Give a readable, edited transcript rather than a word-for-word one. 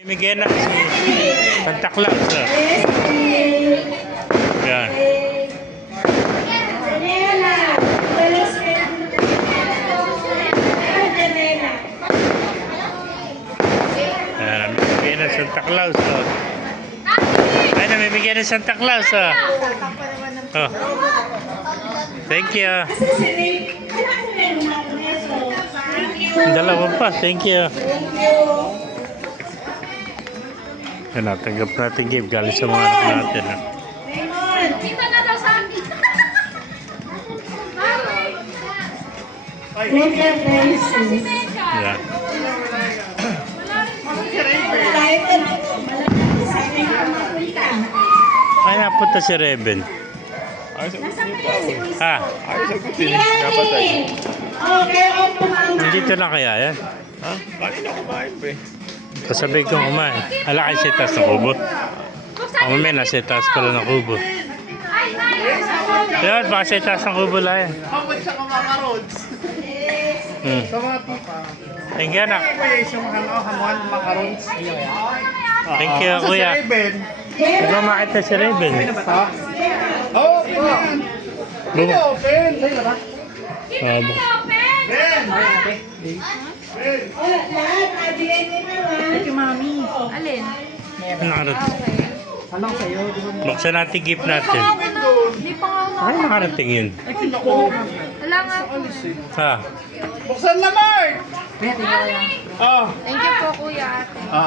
Bigyan na si Santa Claus. Yan. Yan, namimigay na Santa Claus. Ay, namimigay na Santa Claus. Oh. Thank you. Dalawa pa. Thank you. Yan, natanggap natin gift galing sa mga anak natin. Kita na daw sa akin. Yan. Ay, napunta si Reben. Ha? Nandito na kaya yan? Ha? Kanina kumain pa eh. Kasabay kong kumain. Ala kasi taas ng kubo. Ang may nasa taas pala ng kubo. Yan, baka sa taas ng kubo lang yan. Kapag siya kumakarods. Sa mga tipa. Thank you, anak. Yung hamuhan macarons. Thank you, kuya. Hindi ko makita si Raven. Ha? Oo, open yan. Hindi open. Ben! Alin? Ano nakarating? Alang sa'yo. Buksan natin gift natin. Hindi pa nga ako. Ano nakarating yun? Wala nga po. Ha? Buksan na, Mark! Mami! Oh. Thank you po, kuya ate.